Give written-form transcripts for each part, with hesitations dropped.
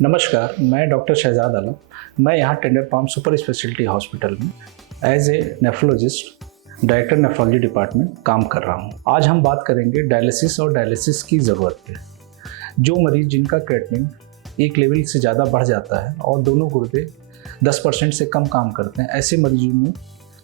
नमस्कार, मैं डॉक्टर शहजाद आलम। मैं यहाँ Tender Palm super speciality hospital में as a nephrologist, director nephrology department काम कर रहा हूँ। आज हम बात करेंगे डायलिसिस और डायलिसिस की ज़रूरत पे। जो मरीज़ जिनका क्रिएटिनिन एक लेवल से ज़्यादा बढ़ जाता है और दोनों गुर्दे 10% से कम काम करते हैं, ऐसे मरीजों में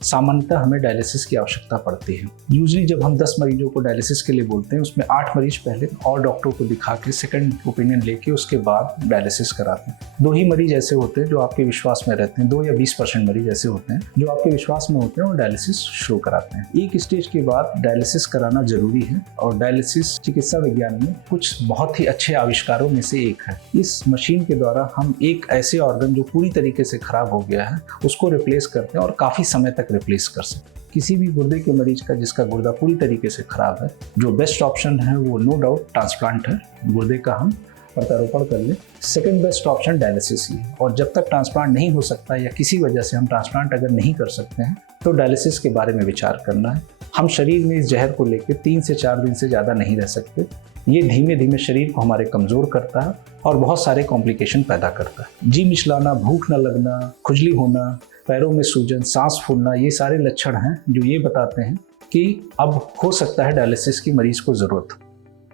सामान्यतः हमें डायलिसिस की आवश्यकता पड़ती है। यूजली जब हम 10 मरीजों को डायलिसिस के लिए बोलते हैं, उसमें 8 मरीज पहले और डॉक्टर को दिखा के सेकंड ओपिनियन लेके उसके बाद डायलिसिस कराते हैं। 2 ही मरीज ऐसे होते हैं जो आपके विश्वास में रहते हैं, 2 या 20% मरीज ऐसे होते हैं जो आपके विश्वास में होते हैं और डायलिसिस शुरू कराते हैं। एक स्टेज के बाद डायलिसिस कराना जरूरी है और डायलिसिस चिकित्सा विज्ञान में कुछ बहुत ही अच्छे आविष्कारों में से एक है। इस मशीन के द्वारा हम एक ऐसे ऑर्गन जो पूरी तरीके से खराब हो गया है उसको रिप्लेस करते हैं और काफ़ी समय तक रिप्लेस कर सकते हैं। किसी भी गुर्दे के मरीज का जिसका गुर्दा पूरी तरीके से खराब है, जो बेस्ट ऑप्शन है वो नो डाउट ट्रांसप्लांट है। गुर्दे का हम प्रत्यारोपण कर लें। सेकंड बेस्ट ऑप्शन डायलिसिस ही है। और जब तक ट्रांसप्लांट नहीं हो सकता या किसी वजह से हम ट्रांसप्लांट अगर नहीं कर सकते हैं तो डायलिसिस के बारे में विचार करना है। हम शरीर में इस जहर को लेकर 3 से 4 दिन से ज़्यादा नहीं रह सकते। ये धीमे धीमे शरीर को हमारे कमज़ोर करता है और बहुत सारे कॉम्प्लिकेशन पैदा करता है। जी मिचलाना, भूख न लगना, खुजली होना, पैरों में सूजन, सांस फूलना, ये सारे लक्षण हैं जो ये बताते हैं कि अब हो सकता है डायलिसिस की मरीज को ज़रूरत।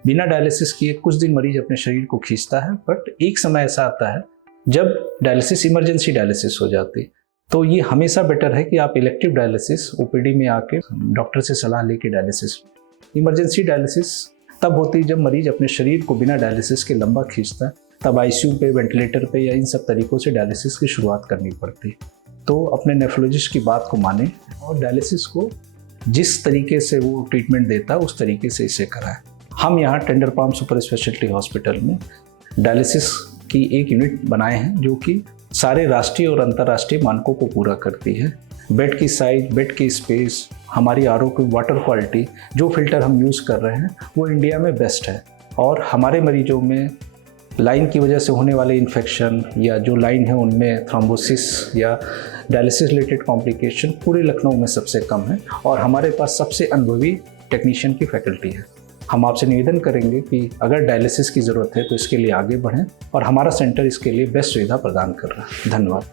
बिना डायलिसिस किए कुछ दिन मरीज अपने शरीर को खींचता है, बट एक समय ऐसा आता है जब डायलिसिस इमरजेंसी डायलिसिस हो जाती। तो ये हमेशा बेटर है कि आप इलेक्टिव डायलिसिस ओपीडी में आके डॉक्टर से सलाह लेके डायलिसिस। इमरजेंसी डायलिसिस तब होती है जब मरीज अपने शरीर को बिना डायलिसिस के लंबा खींचता है, तब आईसीयू पे, वेंटिलेटर पे या इन सब तरीकों से डायलिसिस की शुरुआत करनी पड़ती है। तो अपने नेफ्रोलॉजिस्ट की बात को माने और डायलिसिस को जिस तरीके से वो ट्रीटमेंट देता है उस तरीके से इसे कराएं। हम यहाँ Tender Palm super speciality hospital में डायलिसिस की एक यूनिट बनाए हैं जो कि सारे राष्ट्रीय और अंतर्राष्ट्रीय मानकों को पूरा करती है। बेड की साइज, बेड की स्पेस, हमारी आरओ की वाटर क्वालिटी, जो फिल्टर हम यूज़ कर रहे हैं वो इंडिया में बेस्ट है। और हमारे मरीजों में लाइन की वजह से होने वाले इन्फेक्शन या जो लाइन है उनमें थ्रोम्बोसिस या डायलिसिस रिलेटेड कॉम्प्लिकेशन पूरे लखनऊ में सबसे कम है और हमारे पास सबसे अनुभवी टेक्नीशियन की फैकल्टी है। हम आपसे निवेदन करेंगे कि अगर डायलिसिस की ज़रूरत है तो इसके लिए आगे बढ़ें और हमारा सेंटर इसके लिए बेस्ट सुविधा प्रदान कर रहा है। धन्यवाद।